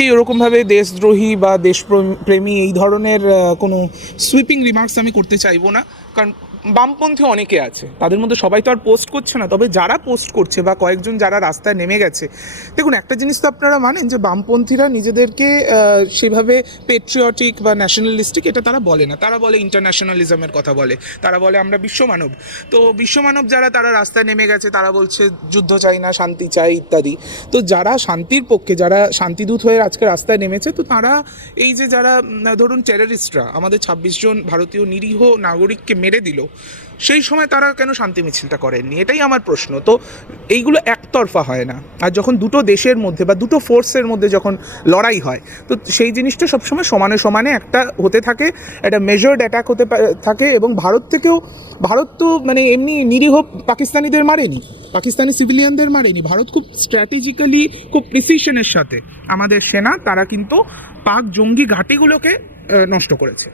কাউকেই ওরকমভাবে দেশদ্রোহী বা দেশপ্রেমী এই ধরনের কোনো সুইপিং রিমার্কস আমি করতে চাইবো না, কারণ বামপন্থী অনেকে আছে, তাদের মধ্যে সবাই তো আর পোস্ট করছে না, তবে যারা পোস্ট করছে বা কয়েকজন যারা রাস্তায় নেমে গেছে, দেখুন একটা জিনিস তো আপনারা মানেন যে বামপন্থীরা নিজেদেরকে সেভাবে পেট্রিয়টিক বা ন্যাশনালিস্টিক এটা তারা বলে না, তারা বলে ইন্টারন্যাশনালিজমের কথা বলে, তারা বলে আমরা বিশ্বমানব। তো বিশ্বমানব যারা তারা রাস্তায় নেমে গেছে, তারা বলছে যুদ্ধ চাই না, শান্তি চাই ইত্যাদি। তো যারা শান্তির পক্ষে, যারা শান্তিদূত হয়ে আজকে রাস্তায় নেমেছে, তো তারা এই যে যারা ধরুন টেররিস্টরা আমাদের ২৬ জন ভারতীয় নিরীহ নাগরিককে মেরে দিল, সেই সময় তারা কেন শান্তি মিছিলটা করেননি, এটাই আমার প্রশ্ন। তো এইগুলো একতরফা হয় না, আর যখন দুটো দেশের মধ্যে বা দুটো ফোর্সের মধ্যে যখন লড়াই হয়, তো সেই জিনিসটা সবসময় সমানে সমানে একটা হতে থাকে, একটা মেজার্ড অ্যাটাক হতে থাকে। এবং ভারত তো মানে এমনি নিরীহ পাকিস্তানিদের মারেনি, পাকিস্তানি সিভিলিয়ানদের মারেনি, ভারত খুব স্ট্র্যাটেজিক্যালি, খুব প্রিসিশনের সাথে আমাদের সেনা তারা কিন্তু পাক জঙ্গি ঘাঁটিগুলোকে নষ্ট করেছে।